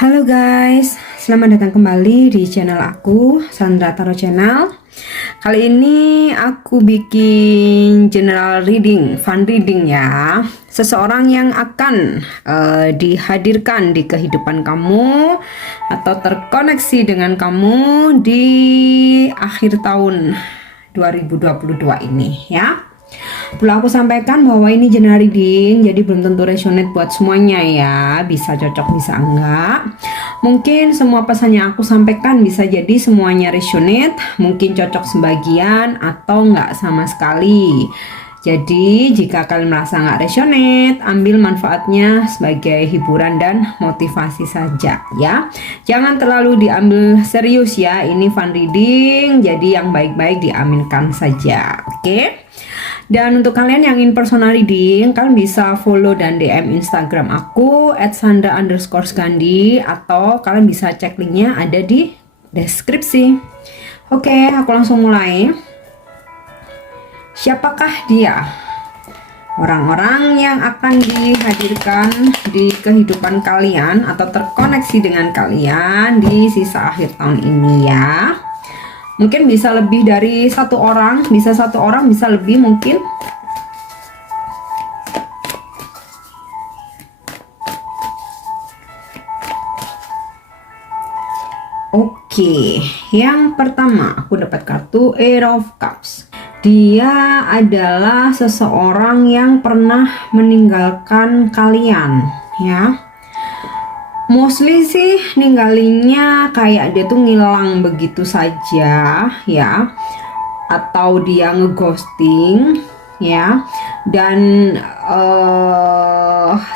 Halo guys, selamat datang kembali di channel aku, Sandra Tarot Channel. Kali ini aku bikin general reading, fun reading ya. Seseorang yang akan dihadirkan di kehidupan kamu atau terkoneksi dengan kamu di akhir tahun 2022 ini ya. Perlu aku sampaikan bahwa ini general reading, jadi belum tentu resonate buat semuanya ya. Bisa cocok, bisa enggak. Mungkin semua pesan yang aku sampaikan bisa jadi semuanya resonate, mungkin cocok sebagian atau enggak sama sekali. Jadi jika kalian merasa enggak resonate, ambil manfaatnya sebagai hiburan dan motivasi saja ya. Jangan terlalu diambil serius ya, ini fun reading, jadi yang baik-baik diaminkan saja, oke? Dan untuk kalian yang ingin personal reading, kalian bisa follow dan DM Instagram aku @sandra_skandi, atau kalian bisa cek linknya ada di deskripsi. Oke, aku langsung mulai. Siapakah dia? Orang-orang yang akan dihadirkan di kehidupan kalian atau terkoneksi dengan kalian di sisa akhir tahun ini ya. Mungkin bisa lebih dari satu orang, bisa satu orang, bisa lebih mungkin. Oke, yang pertama aku dapat kartu Eight of Cups. Dia adalah seseorang yang pernah meninggalkan kalian ya. Mostly sih ninggalinnya kayak dia tuh ngilang begitu saja ya, atau dia ngeghosting ya, dan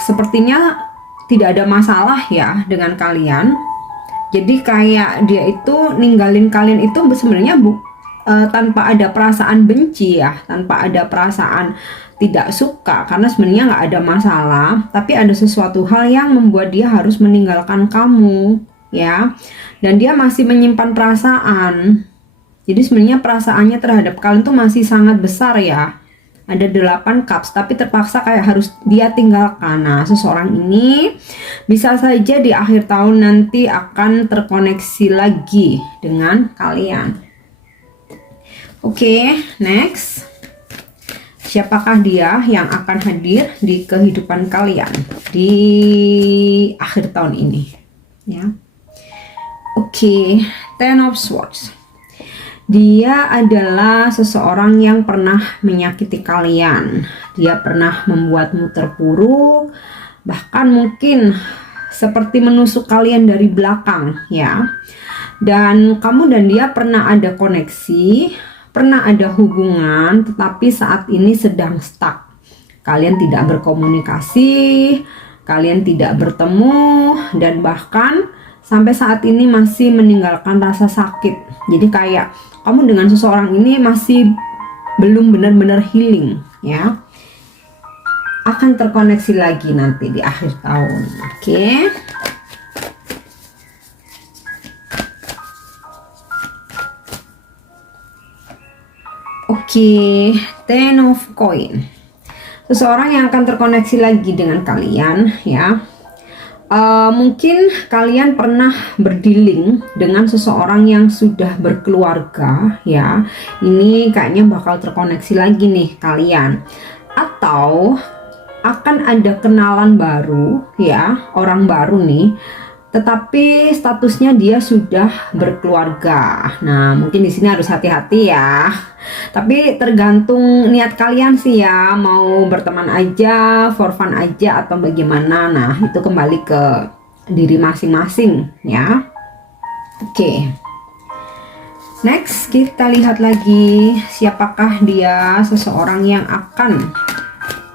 sepertinya tidak ada masalah ya dengan kalian. Jadi kayak dia itu ninggalin kalian itu sebenarnya tanpa ada perasaan benci ya, tanpa ada perasaan tidak suka, karena sebenarnya nggak ada masalah, tapi ada sesuatu hal yang membuat dia harus meninggalkan kamu ya, dan dia masih menyimpan perasaan. Jadi sebenarnya perasaannya terhadap kalian tuh masih sangat besar ya. Ada 8 cups, tapi terpaksa kayak harus dia tinggalkan. Nah, seseorang ini bisa saja di akhir tahun nanti akan terkoneksi lagi dengan kalian. Oke, next. Siapakah dia yang akan hadir di kehidupan kalian di akhir tahun ini ya? Oke, Ten of Swords. Dia adalah seseorang yang pernah menyakiti kalian. Dia pernah membuatmu terpuruk, bahkan mungkin seperti menusuk kalian dari belakang ya. Dan kamu dan dia pernah ada koneksi, pernah ada hubungan, tetapi saat ini sedang stuck. Kalian tidak berkomunikasi, kalian tidak bertemu, dan bahkan sampai saat ini masih meninggalkan rasa sakit. Jadi kayak kamu dengan seseorang ini masih belum benar-benar healing ya. Akan terkoneksi lagi nanti di akhir tahun. Oke. Oke, Ten of Coin. Seseorang yang akan terkoneksi lagi dengan kalian ya. Mungkin kalian pernah berdealing dengan seseorang yang sudah berkeluarga ya. Ini kayaknya bakal terkoneksi lagi nih kalian. Atau akan ada kenalan baru ya, orang baru nih, tetapi statusnya dia sudah berkeluarga. Nah, mungkin di sini harus hati-hati ya. Tapi tergantung niat kalian sih ya, mau berteman aja, for fun aja, atau bagaimana. Nah, itu kembali ke diri masing-masing ya. Oke. Next, kita lihat lagi siapakah dia, seseorang yang akan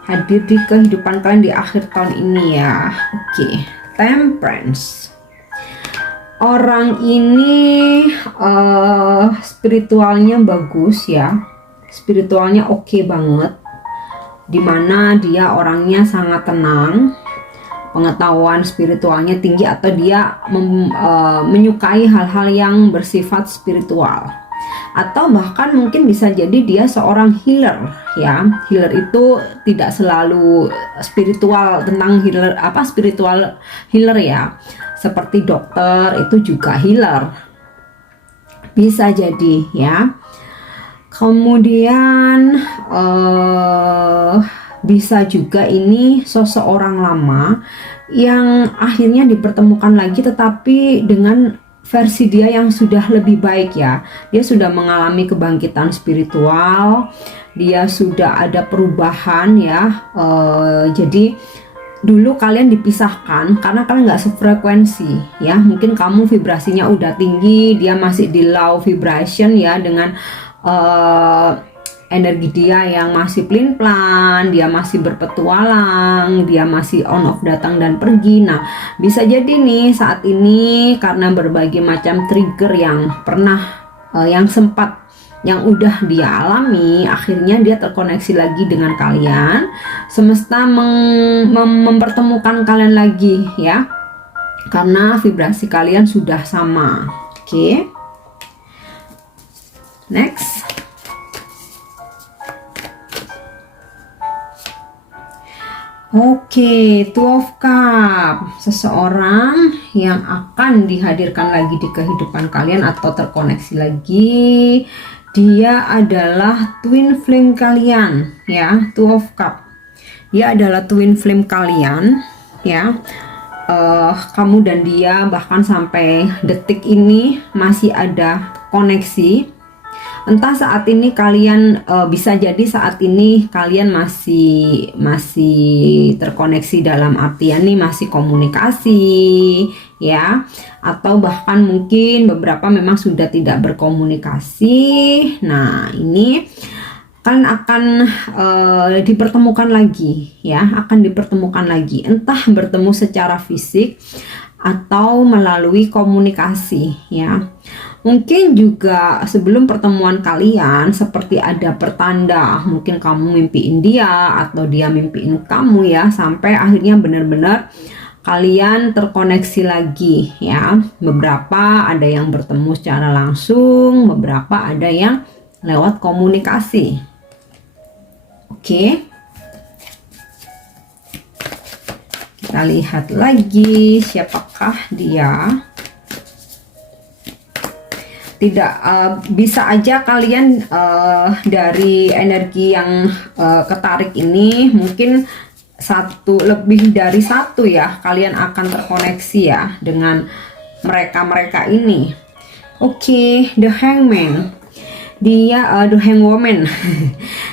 hadir di kehidupan kalian di akhir tahun ini ya. Oke, Temperance. Orang ini spiritualnya bagus ya, spiritualnya oke banget, dimana dia orangnya sangat tenang, pengetahuan spiritualnya tinggi, atau dia menyukai hal-hal yang bersifat spiritual, atau bahkan mungkin bisa jadi dia seorang healer ya. Healer itu tidak selalu spiritual, tentang healer spiritual healer ya. seperti dokter itu juga healer, bisa jadi ya. Kemudian bisa juga ini seseorang lama yang akhirnya dipertemukan lagi, tetapi dengan versi dia yang sudah lebih baik ya. Dia sudah mengalami kebangkitan spiritual, dia sudah ada perubahan ya. Jadi dulu kalian dipisahkan karena kalian nggak sefrekuensi ya. Mungkin kamu vibrasinya udah tinggi, dia masih di low vibration ya, dengan energi dia yang masih pelin-pelan, dia masih berpetualang, dia masih on off datang dan pergi. Nah, bisa jadi nih saat ini karena berbagai macam trigger yang pernah yang sempat yang udah dia alami, akhirnya dia terkoneksi lagi dengan kalian. Semesta mempertemukan kalian lagi ya, karena vibrasi kalian sudah sama. Oke. Next. Oke, Two of Cups, seseorang yang akan dihadirkan lagi di kehidupan kalian atau terkoneksi lagi. Dia adalah twin flame kalian ya, Two of Cups. Dia adalah twin flame kalian ya. Kamu dan dia bahkan sampai detik ini masih ada koneksi. Entah saat ini kalian bisa jadi saat ini kalian masih terkoneksi dalam artian nih masih komunikasi ya, atau bahkan mungkin beberapa memang sudah tidak berkomunikasi. Nah, ini kan akan dipertemukan lagi ya, akan dipertemukan lagi, entah bertemu secara fisik atau melalui komunikasi ya. Mungkin juga sebelum pertemuan kalian seperti ada pertanda, mungkin kamu mimpiin dia atau dia mimpiin kamu ya, sampai akhirnya benar-benar kalian terkoneksi lagi ya. Beberapa ada yang bertemu secara langsung, beberapa ada yang lewat komunikasi. Oke. Kita lihat lagi siapakah dia. Tidak, bisa aja kalian dari energi yang ketarik ini mungkin lebih dari satu ya, kalian akan terkoneksi ya dengan mereka ini. Oke, The Hangman, dia The Hangwoman.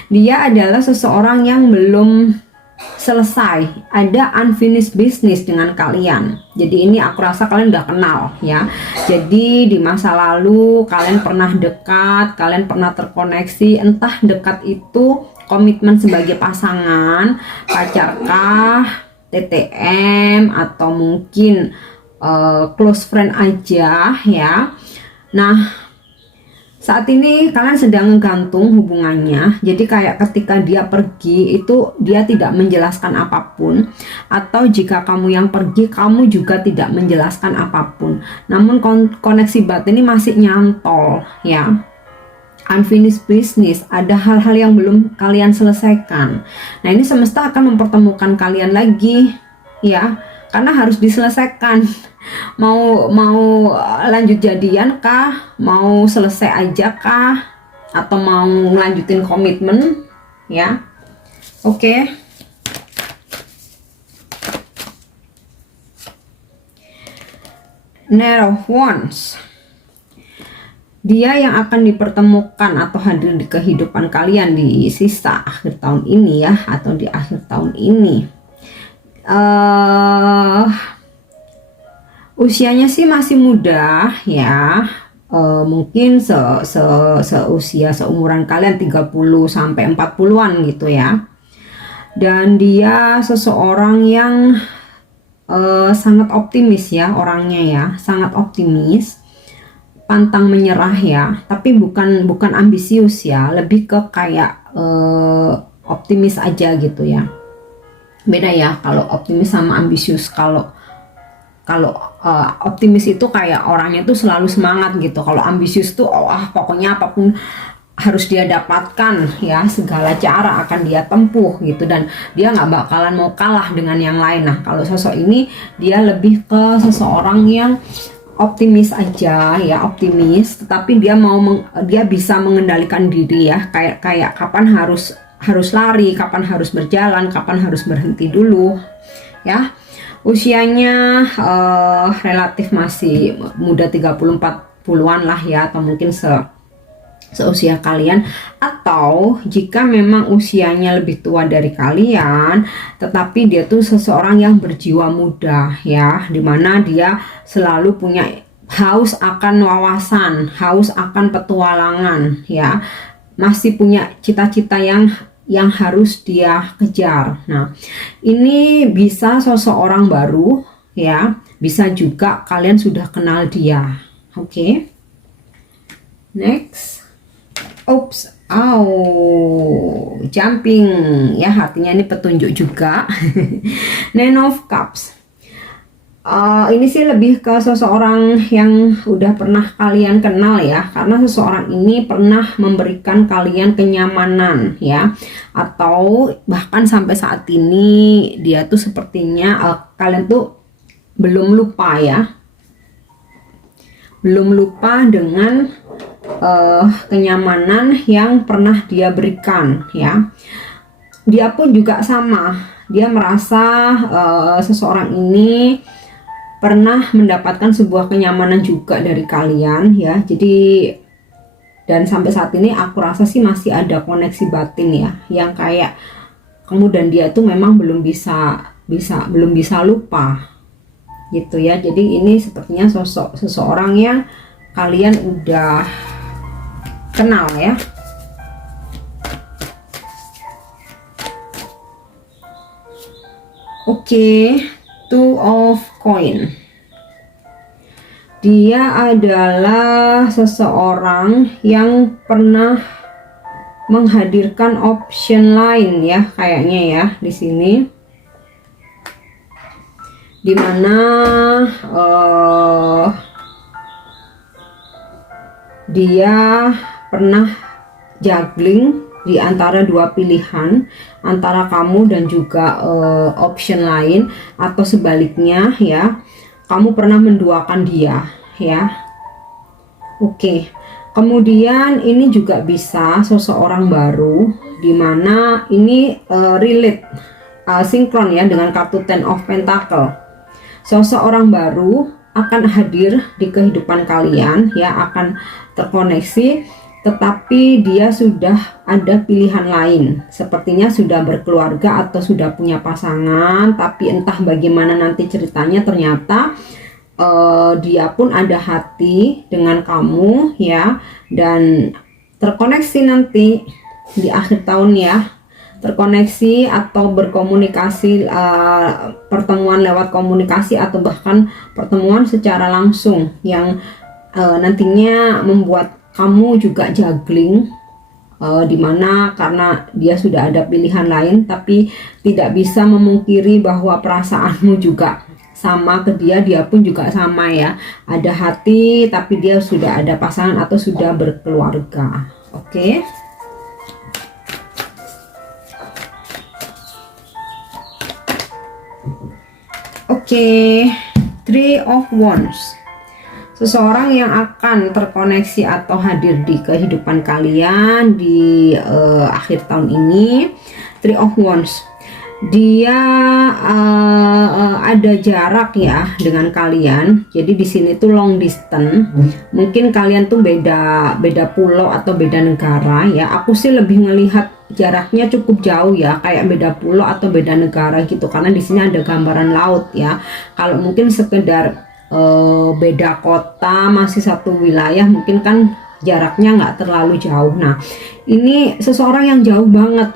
Dia adalah seseorang yang belum selesai, ada unfinished business dengan kalian. Jadi ini aku rasa kalian udah kenal ya. Jadi di masa lalu kalian pernah dekat, kalian pernah terkoneksi, entah dekat itu komitmen sebagai pasangan, pacarkah, TTM, atau mungkin close friend aja ya. Nah, saat ini kalian sedang menggantung hubungannya. Jadi kayak ketika dia pergi itu dia tidak menjelaskan apapun, atau jika kamu yang pergi kamu juga tidak menjelaskan apapun. Namun koneksi batin ini masih nyantol ya. Unfinished business, ada hal-hal yang belum kalian selesaikan. Nah, ini semesta akan mempertemukan kalian lagi ya, karena harus diselesaikan. Mau lanjut jadian kah, mau selesai aja kah, atau mau lanjutin komitmen ya. Oke. Knight of Wands, dia yang akan dipertemukan atau hadir di kehidupan kalian di sisa akhir tahun ini ya, atau di akhir tahun ini. Usianya sih masih muda ya, mungkin seusia seumuran kalian 30 sampai 40-an gitu ya. Dan dia seseorang yang sangat optimis ya, orangnya ya, sangat optimis, pantang menyerah ya, tapi bukan ambisius ya, lebih ke kayak optimis aja gitu ya. Beda ya kalau optimis sama ambisius. Kalau optimis itu kayak orangnya tuh selalu semangat gitu. Kalau ambisius tuh pokoknya apapun harus dia dapatkan ya, segala cara akan dia tempuh gitu, dan dia nggak bakalan mau kalah dengan yang lain. Nah kalau sosok ini dia lebih ke seseorang yang optimis aja ya, optimis, tetapi dia bisa mengendalikan diri ya, kayak kapan harus lari, kapan harus berjalan, kapan harus berhenti dulu ya. Usianya relatif masih muda, 30-40-an lah ya, atau mungkin seusia kalian, atau jika memang usianya lebih tua dari kalian tetapi dia tuh seseorang yang berjiwa muda ya, dimana dia selalu punya haus akan wawasan, haus akan petualangan ya, masih punya cita-cita yang harus dia kejar. Nah ini bisa sosok orang baru ya, bisa juga kalian sudah kenal dia. Oke. Next. Oops, jumping ya, artinya ini petunjuk juga. Nine of Cups. Ini sih lebih ke seseorang yang udah pernah kalian kenal ya, karena seseorang ini pernah memberikan kalian kenyamanan ya, atau bahkan sampai saat ini dia tuh sepertinya kalian tuh belum lupa ya, belum lupa dengan kenyamanan yang pernah dia berikan ya. Dia pun juga sama, dia merasa seseorang ini pernah mendapatkan sebuah kenyamanan juga dari kalian ya. Jadi, dan sampai saat ini aku rasa sih masih ada koneksi batin ya, yang kayak kamu dan dia tuh memang belum bisa lupa gitu ya. Jadi ini sepertinya sosok seseorang yang kalian udah kenal ya. Oke, Two of Coin. Dia adalah seseorang yang pernah menghadirkan option lain ya, kayaknya ya di sini. Dimana dia pernah juggling di antara dua pilihan, antara kamu dan juga option lain, atau sebaliknya ya, kamu pernah menduakan dia ya. Oke. Kemudian ini juga bisa seseorang baru, dimana ini relate sinkron ya dengan kartu Ten of Pentacle. Seseorang baru akan hadir di kehidupan kalian ya, akan terkoneksi, tetapi dia sudah ada pilihan lain, sepertinya sudah berkeluarga atau sudah punya pasangan, tapi entah bagaimana nanti ceritanya, ternyata dia pun ada hati dengan kamu ya, dan terkoneksi nanti di akhir tahun ya, terkoneksi atau berkomunikasi, pertemuan lewat komunikasi atau bahkan pertemuan secara langsung yang nantinya membuat kamu juga juggling, dimana karena dia sudah ada pilihan lain, tapi tidak bisa memungkiri bahwa perasaanmu juga sama ke dia, dia pun juga sama ya, ada hati tapi dia sudah ada pasangan atau sudah berkeluarga. Oke. Oke, Three of Wands. Seseorang yang akan terkoneksi atau hadir di kehidupan kalian di akhir tahun ini. Three of Wands. Dia ada jarak ya dengan kalian. Jadi di sini tuh long distance. Mungkin kalian tuh beda pulau atau beda negara ya. Aku sih lebih ngelihat jaraknya cukup jauh ya, kayak beda pulau atau beda negara gitu, karena di sini ada gambaran laut ya. Kalau mungkin sekedar beda kota, masih satu wilayah, mungkin kan jaraknya nggak terlalu jauh. Nah ini seseorang yang jauh banget,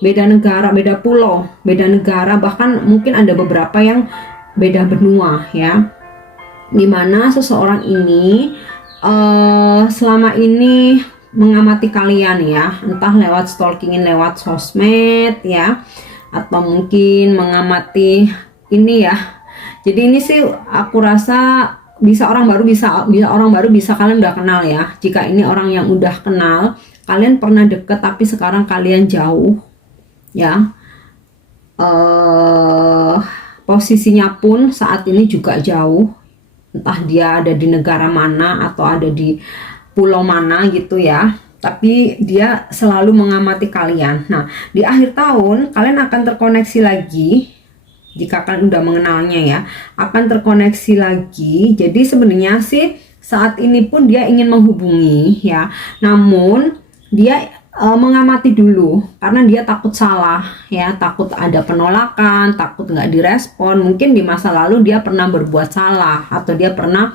beda negara, beda pulau, beda negara, bahkan mungkin ada beberapa yang beda benua ya, dimana seseorang ini selama ini mengamati kalian ya, entah lewat stalkingin lewat sosmed ya, atau mungkin mengamati ini ya. Jadi ini sih aku rasa bisa orang baru, bisa orang baru, bisa kalian udah kenal ya. Jika ini orang yang udah kenal kalian pernah deket tapi sekarang kalian jauh ya. Posisinya pun saat ini juga jauh, entah dia ada di negara mana atau ada di pulau mana gitu ya, tapi dia selalu mengamati kalian. Nah, di akhir tahun kalian akan terkoneksi lagi. Jika kalian udah mengenalnya ya, akan terkoneksi lagi. Jadi sebenarnya sih saat ini pun dia ingin menghubungi ya, namun dia mengamati dulu karena dia takut salah ya, takut ada penolakan, takut nggak direspon. Mungkin di masa lalu dia pernah berbuat salah atau dia pernah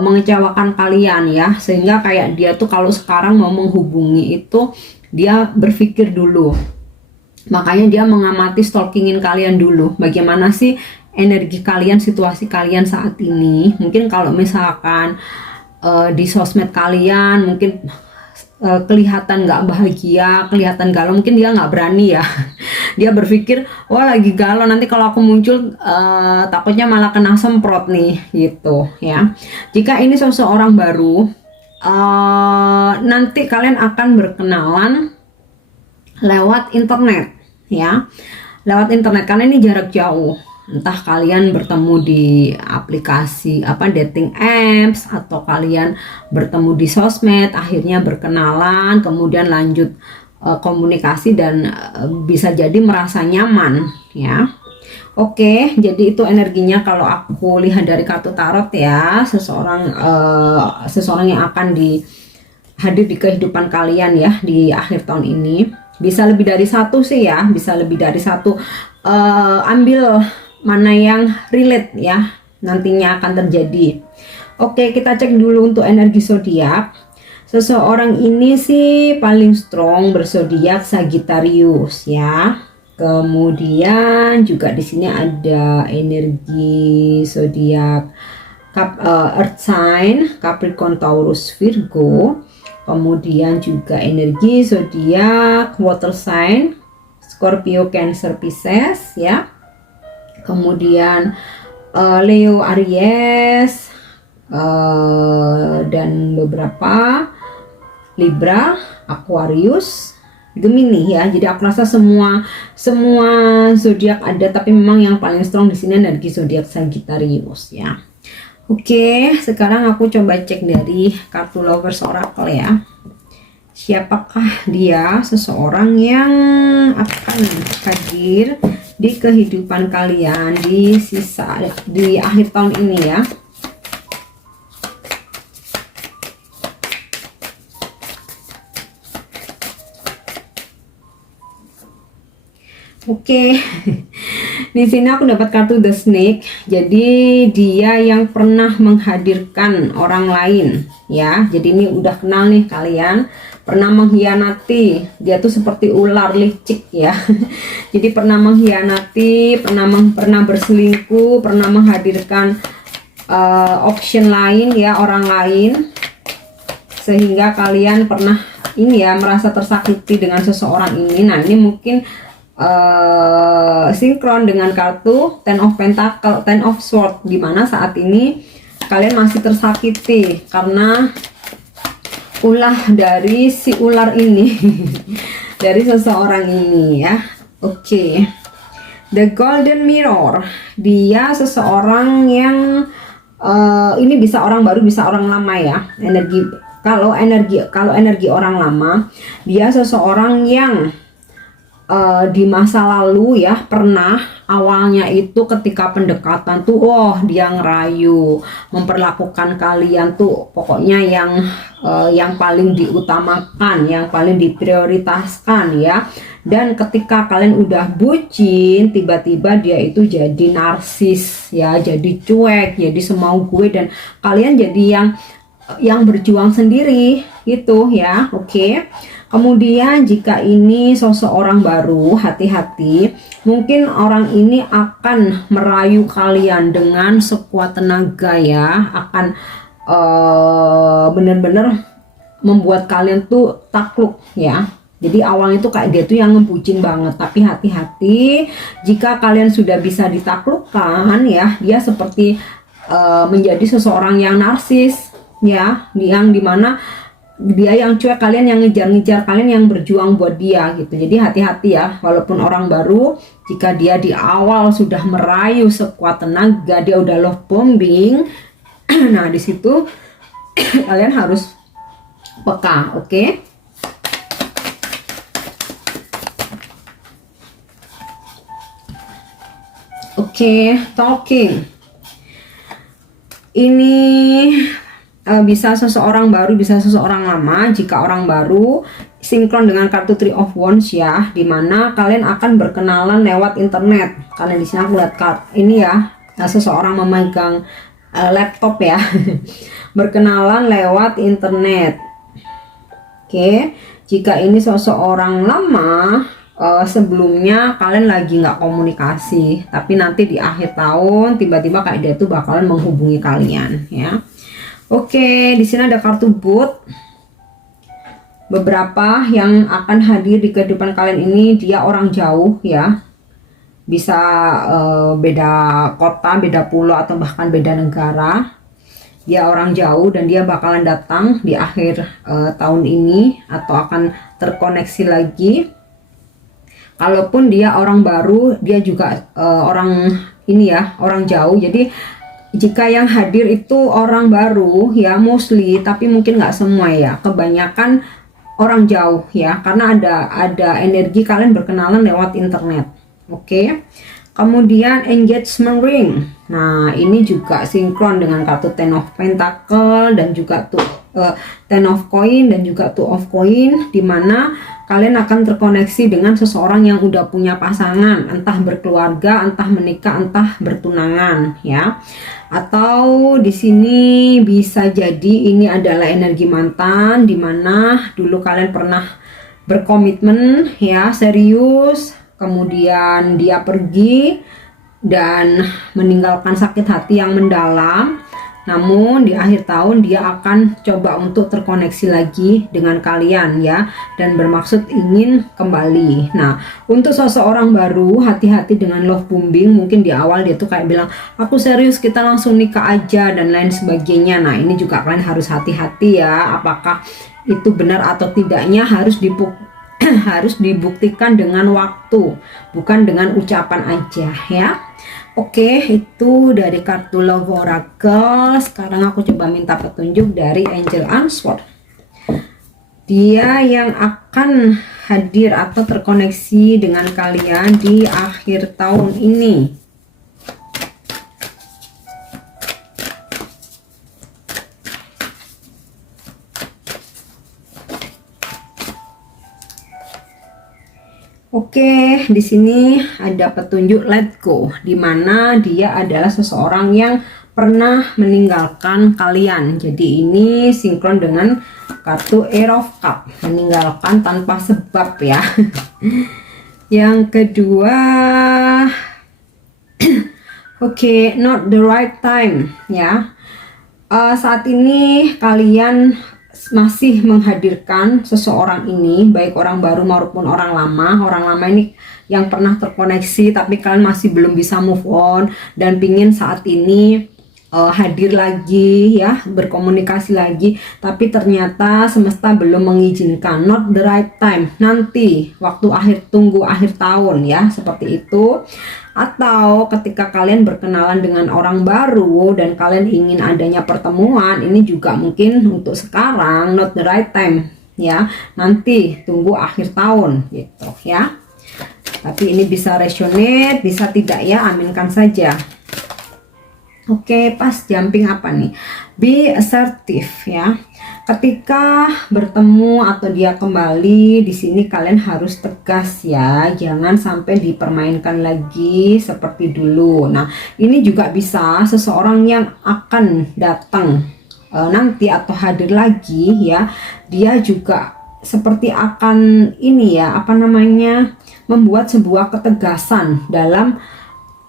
mengecewakan kalian ya, sehingga kayak dia tuh kalau sekarang mau menghubungi itu dia berpikir dulu. Makanya dia mengamati, stalkingin kalian dulu, bagaimana sih energi kalian, situasi kalian saat ini. Mungkin kalau misalkan di sosmed kalian mungkin kelihatan nggak bahagia, kelihatan galau, mungkin dia nggak berani ya. Dia berpikir, wah lagi galau, nanti kalau aku muncul takutnya malah kena semprot nih gitu ya. Jika ini seseorang baru, nanti kalian akan berkenalan lewat internet ya, lewat internet karena ini jarak jauh. Entah kalian bertemu di aplikasi dating apps, atau kalian bertemu di sosmed, akhirnya berkenalan, kemudian lanjut komunikasi dan bisa jadi merasa nyaman ya. Oke, jadi itu energinya kalau aku lihat dari kartu tarot ya, seseorang yang akan hadir di kehidupan kalian ya di akhir tahun ini. Bisa lebih dari satu sih ya, bisa lebih dari satu. Ambil mana yang relate ya, nantinya akan terjadi. Oke, kita cek dulu untuk energi zodiak. Seseorang ini sih paling strong berzodiak Sagittarius ya. Kemudian juga di sini ada energi zodiak Earth sign Capricorn, Taurus, Virgo. Kemudian juga energi zodiak water sign Scorpio, Cancer, Pisces ya. Kemudian Leo, Aries, dan beberapa Libra, Aquarius, Gemini ya. Jadi aku rasa semua zodiak ada, tapi memang yang paling strong di sini energi zodiak Sagittarius ya. Oke, sekarang aku coba cek dari kartu Lovers Oracle ya. Siapakah dia, seseorang yang akan hadir di kehidupan kalian di akhir tahun ini ya. Oke. Di sini aku dapat kartu The Snake. Jadi dia yang pernah menghadirkan orang lain ya. Jadi ini udah kenal nih kalian, pernah mengkhianati. Dia tuh seperti ular licik ya. Jadi pernah mengkhianati, pernah berselingkuh, pernah menghadirkan option lain ya, orang lain, sehingga kalian pernah ini ya merasa tersakiti dengan seseorang ini. Nah, ini mungkin sinkron dengan kartu Ten of Pentacle, Ten of Sword, dimana saat ini kalian masih tersakiti karena ulah dari si ular ini dari seseorang ini ya. Oke. The Golden Mirror, dia seseorang yang ini bisa orang baru, bisa orang lama ya. Kalau energi orang lama, dia seseorang yang di masa lalu ya pernah awalnya itu ketika pendekatan tuh dia ngerayu, memperlakukan kalian tuh pokoknya yang paling diutamakan, yang paling diprioritaskan ya. Dan ketika kalian udah bucin, tiba-tiba dia itu jadi narsis ya, jadi cuek, jadi semau gue, dan kalian jadi yang berjuang sendiri gitu ya. Oke. Kemudian jika ini seseorang baru, hati-hati, mungkin orang ini akan merayu kalian dengan sekuat tenaga ya, akan benar-benar membuat kalian tuh takluk ya. Jadi awalnya tuh kayak dia tuh yang ngebucin banget, tapi hati-hati jika kalian sudah bisa ditaklukkan ya, dia seperti menjadi seseorang yang narsis ya, yang dimana dia yang cuek, kalian yang ngejar-ngejar, kalian yang berjuang buat dia gitu. Jadi hati-hati ya, walaupun orang baru, jika dia di awal sudah merayu sekuat tenaga, dia udah love bombing, nah di situ kalian harus peka, oke? Oke, talking. Ini bisa seseorang baru, bisa seseorang lama. Jika orang baru, sinkron dengan kartu Three of Wands ya, dimana kalian akan berkenalan lewat internet. Karena di sini aku lihat ini ya, seseorang memegang laptop ya, berkenalan lewat internet. Oke, jika ini seseorang lama, sebelumnya kalian lagi nggak komunikasi, tapi nanti di akhir tahun tiba-tiba kayak dia tuh bakalan menghubungi kalian ya. Oke, di sini ada kartu Boat. Beberapa yang akan hadir di kehidupan kalian ini dia orang jauh ya, bisa beda kota, beda pulau, atau bahkan beda negara. Dia orang jauh dan dia bakalan datang di akhir tahun ini, atau akan terkoneksi lagi. Kalaupun dia orang baru, dia juga orang ini ya, orang jauh. Jadi jika yang hadir itu orang baru ya, mostly, tapi mungkin nggak semua ya, kebanyakan orang jauh ya, karena ada energi kalian berkenalan lewat internet. Oke. Kemudian engagement ring. Nah, ini juga sinkron dengan kartu Ten of Pentacle dan juga Ten of Coin dan juga Two of Coin, dimana kalian akan terkoneksi dengan seseorang yang udah punya pasangan, entah berkeluarga, entah menikah, entah bertunangan ya. Atau di sini bisa jadi ini adalah energi mantan, dimana dulu kalian pernah berkomitmen ya, serius, kemudian dia pergi dan meninggalkan sakit hati yang mendalam. Namun di akhir tahun dia akan coba untuk terkoneksi lagi dengan kalian ya, dan bermaksud ingin kembali. Nah, untuk seseorang baru, hati-hati dengan love bombing. Mungkin di awal dia tuh kayak bilang, aku serius, kita langsung nikah aja dan lain sebagainya. Nah, ini juga kalian harus hati-hati ya, apakah itu benar atau tidaknya harus harus dibuktikan dengan waktu, bukan dengan ucapan aja ya. Oke, itu dari kartu Love Oracle. Sekarang aku coba minta petunjuk dari Angel Unsworth. Dia yang akan hadir atau terkoneksi dengan kalian di akhir tahun ini. Oke, di sini ada petunjuk let go, di mana dia adalah seseorang yang pernah meninggalkan kalian. Jadi ini sinkron dengan kartu Ace of Cups, meninggalkan tanpa sebab ya. Yang kedua, oke, not the right time ya. Saat ini kalian masih menghadirkan seseorang ini, baik orang baru maupun orang lama. Orang lama ini yang pernah terkoneksi tapi kalian masih belum bisa move on dan pingin saat ini hadir lagi ya, berkomunikasi lagi, tapi ternyata semesta belum mengizinkan. Not the right time, nanti waktu tunggu akhir tahun ya, seperti itu. Atau ketika kalian berkenalan dengan orang baru dan kalian ingin adanya pertemuan, ini juga mungkin untuk sekarang not the right time ya, nanti tunggu akhir tahun gitu ya. Tapi ini bisa resonate, bisa tidak ya, aminkan saja. Oke, pas jumping apa nih? Be assertive ya. Ketika bertemu atau dia kembali, di sini kalian harus tegas ya, jangan sampai dipermainkan lagi seperti dulu. Nah, ini juga bisa seseorang yang akan datang nanti atau hadir lagi ya, dia juga seperti akan ini ya, apa namanya, membuat sebuah ketegasan dalam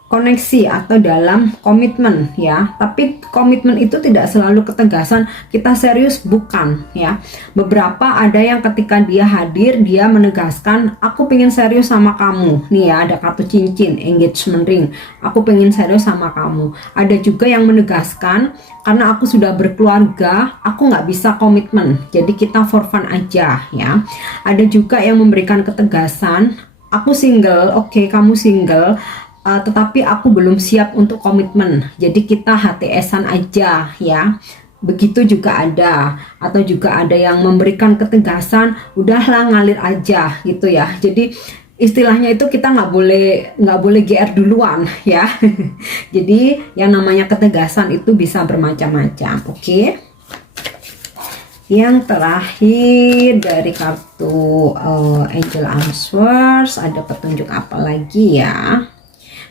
koneksi atau dalam komitmen ya. Tapi komitmen itu tidak selalu ketegasan kita serius, bukan ya. Beberapa ada yang ketika dia hadir dia menegaskan aku pengen serius sama kamu nih ya, ada kartu cincin engagement ring, aku pengen serius sama kamu. Ada juga yang menegaskan karena aku sudah berkeluarga aku nggak bisa komitmen, jadi kita for fun aja ya. Ada juga yang memberikan ketegasan aku single, oke, kamu single, tetapi aku belum siap untuk komitmen, jadi kita HTS-an aja ya. Begitu juga ada. Atau juga ada yang memberikan ketegasan udahlah ngalir aja gitu ya. Jadi istilahnya itu kita nggak boleh GR duluan ya. Jadi yang namanya ketegasan itu bisa bermacam-macam. Oke. Yang terakhir dari kartu Angel Answers, ada petunjuk apa lagi ya?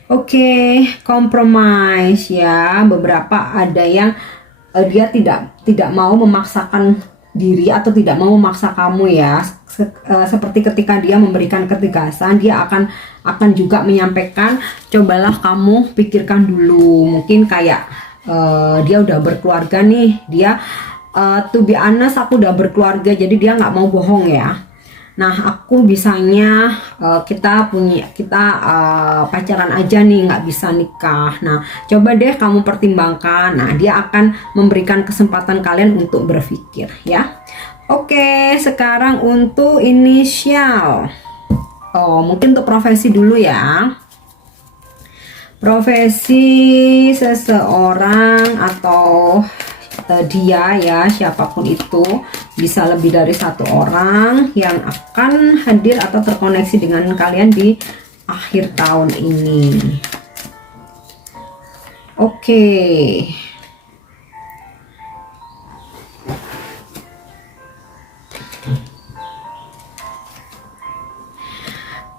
Oke, compromise ya. Beberapa ada yang dia tidak mau memaksakan diri atau tidak mau memaksa kamu ya. Seperti ketika dia memberikan ketegasan, dia akan juga menyampaikan, cobalah kamu pikirkan dulu. Mungkin kayak dia udah berkeluarga nih, dia to be honest aku udah berkeluarga, jadi dia nggak mau bohong ya. Nah, aku bisanya kita pacaran aja nih, nggak bisa nikah. Nah, coba deh kamu pertimbangkan. Nah, dia akan memberikan kesempatan kalian untuk berpikir ya. Oke, sekarang untuk inisial. Oh, mungkin untuk profesi dulu ya. Profesi seseorang atau dia ya, siapapun itu, bisa lebih dari satu orang yang akan hadir atau terkoneksi dengan kalian di akhir tahun ini. Oke.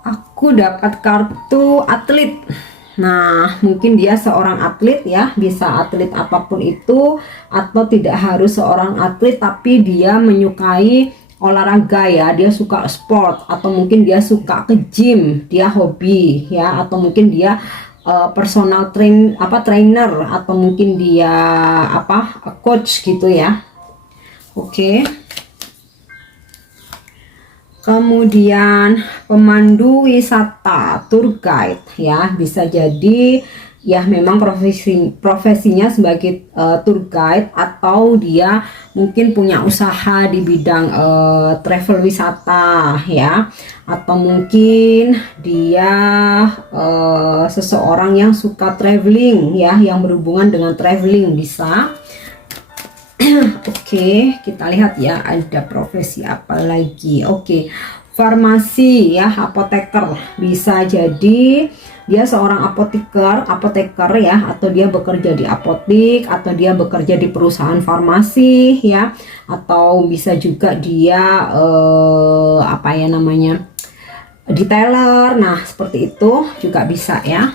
Aku dapat kartu atlet. Nah, mungkin dia seorang atlet ya, bisa atlet apapun itu, atau tidak harus seorang atlet tapi dia menyukai olahraga ya, dia suka sport, atau mungkin dia suka ke gym, dia hobi ya, atau mungkin dia personal trainer, atau mungkin dia coach gitu ya. Oke. Kemudian pemandu wisata, tour guide ya, bisa jadi ya memang profesinya sebagai tour guide, atau dia mungkin punya usaha di bidang travel wisata ya, atau mungkin dia seseorang yang suka traveling ya, yang berhubungan dengan traveling bisa. Oke, kita lihat ya ada profesi apa lagi. Oke, farmasi ya, apoteker, bisa jadi dia seorang apoteker ya, atau dia bekerja di apotik, atau dia bekerja di perusahaan farmasi ya, atau bisa juga dia detailer. Nah, seperti itu juga bisa ya.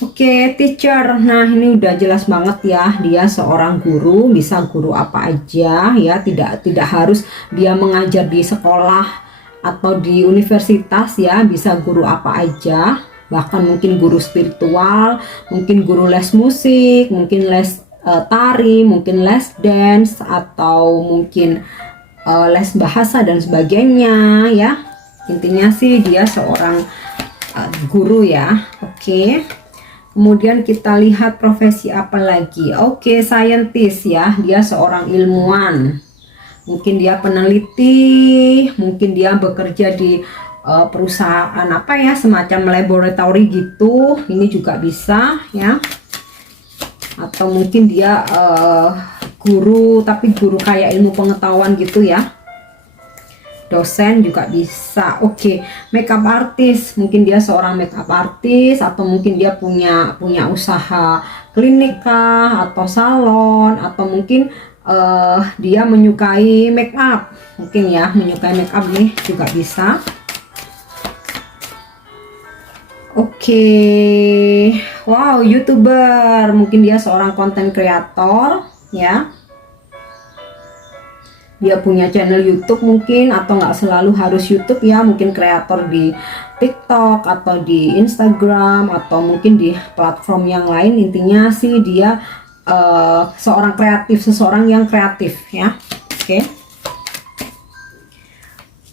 Oke, teacher. Nah, ini udah jelas banget ya, dia seorang guru, bisa guru apa aja ya, tidak harus dia mengajar di sekolah atau di universitas ya, bisa guru apa aja. Bahkan mungkin guru spiritual, mungkin guru les musik, mungkin les tari, mungkin les dance, atau mungkin les bahasa dan sebagainya ya. Intinya sih dia seorang guru ya. Oke. Kemudian kita lihat profesi apa lagi. Oke, scientist ya, dia seorang ilmuwan. Mungkin dia peneliti, mungkin dia bekerja di perusahaan semacam laboratory gitu. Ini juga bisa ya. Atau mungkin dia guru, tapi guru kayak ilmu pengetahuan gitu ya. Dosen juga bisa. Oke, makeup artist, mungkin dia seorang makeup artist, atau mungkin dia punya usaha klinik kah, atau salon, atau mungkin dia menyukai make up, mungkin ya menyukai make up nih juga bisa. Oke, wow, YouTuber, mungkin dia seorang content creator ya. dia punya channel YouTube mungkin, atau nggak selalu harus YouTube ya, mungkin kreator di TikTok atau di Instagram atau mungkin di platform yang lain. Intinya sih dia seorang kreatif, seseorang yang kreatif ya. Oke.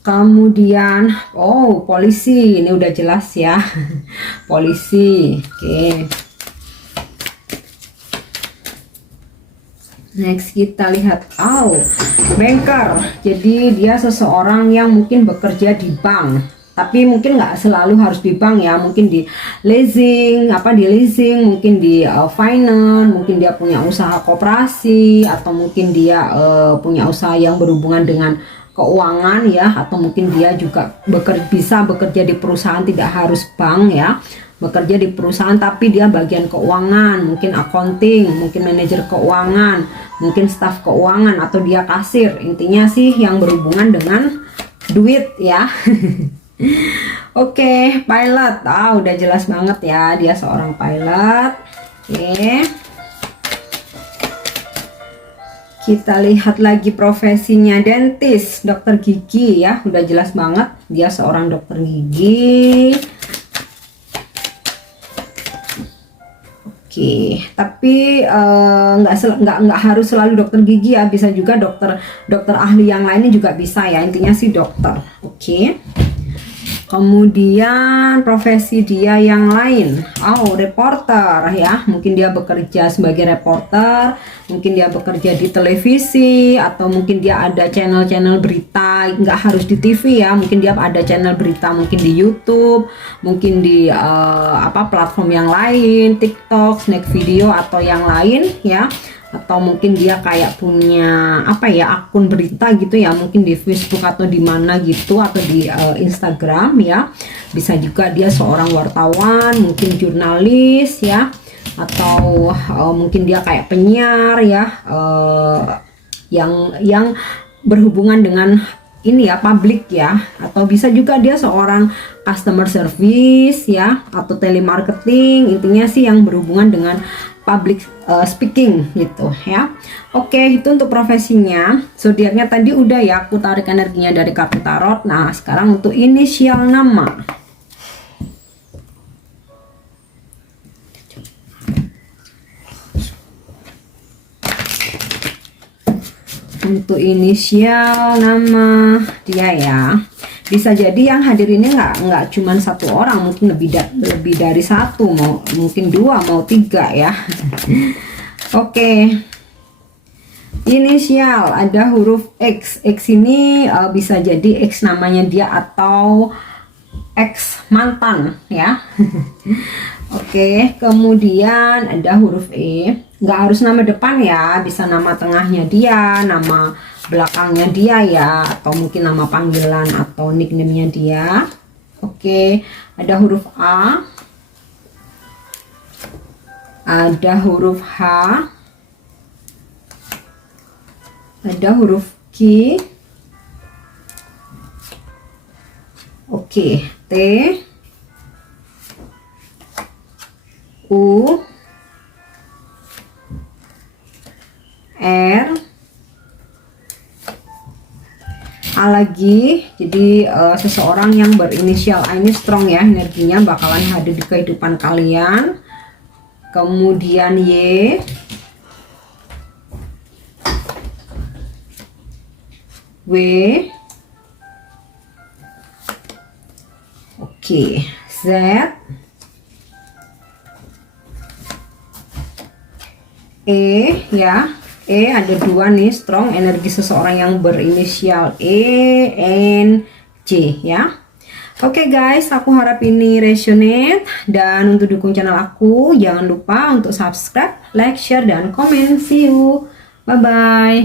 Kemudian polisi, ini udah jelas ya. Polisi. Oke. Next kita lihat banker. Jadi dia seseorang yang mungkin bekerja di bank, tapi mungkin nggak selalu harus di bank ya, mungkin di leasing, mungkin di finance, mungkin dia punya usaha koperasi, atau mungkin dia punya usaha yang berhubungan dengan keuangan ya, atau mungkin dia juga bisa bekerja di perusahaan, tidak harus bank ya, bekerja di perusahaan tapi dia bagian keuangan, mungkin accounting, mungkin manajer keuangan, mungkin staf keuangan, atau dia kasir. Intinya sih yang berhubungan dengan duit ya. Oke, pilot. Udah jelas banget ya, dia seorang pilot. Oke. Kita lihat lagi profesinya, dentist, dokter gigi ya. Udah jelas banget dia seorang dokter gigi. Oke, tapi nggak harus selalu dokter gigi ya, bisa juga dokter ahli yang lainnya juga bisa ya, intinya sih dokter. Oke. Kemudian profesi dia yang lain, reporter ya, mungkin dia bekerja sebagai reporter, mungkin dia bekerja di televisi, atau mungkin dia ada channel-channel berita, nggak harus di TV ya, mungkin dia ada channel berita mungkin di YouTube, mungkin di platform yang lain, TikTok, snack video atau yang lain ya, atau mungkin dia kayak punya akun berita gitu ya, mungkin di Facebook atau di mana gitu, atau di Instagram ya. Bisa juga dia seorang wartawan, mungkin jurnalis ya, atau mungkin dia kayak penyiar ya, yang berhubungan dengan ini ya, publik ya, atau bisa juga dia seorang customer service ya, atau telemarketing. Intinya sih yang berhubungan dengan public speaking gitu ya. Oke, itu untuk profesinya. Zodiaknya tadi udah ya, aku tarik energinya dari kartu tarot. Nah, sekarang untuk inisial nama. Untuk inisial nama dia ya, bisa jadi yang hadir ini nggak cuma satu orang, mungkin lebih dari satu, mungkin 2 mau 3 ya. Oke. Inisial ada huruf X. X ini bisa jadi X namanya dia atau X mantan ya. Oke, kemudian ada huruf E. Nggak harus nama depan ya, bisa nama tengahnya dia, nama belakangnya dia ya, atau mungkin nama panggilan atau nickname-nya dia. Oke, ada huruf A, ada huruf H, ada huruf Q, oke, T, U, R, A lagi. Jadi seseorang yang berinisial A ini strong ya, energinya bakalan hadir di kehidupan kalian. Kemudian Y, W, oke, Z, E ya. E ada 2 nih, strong energi seseorang yang berinisial E, N, C ya. Oke guys, aku harap ini resonate, dan untuk dukung channel aku jangan lupa untuk subscribe, like, share, dan komen. See you, bye bye.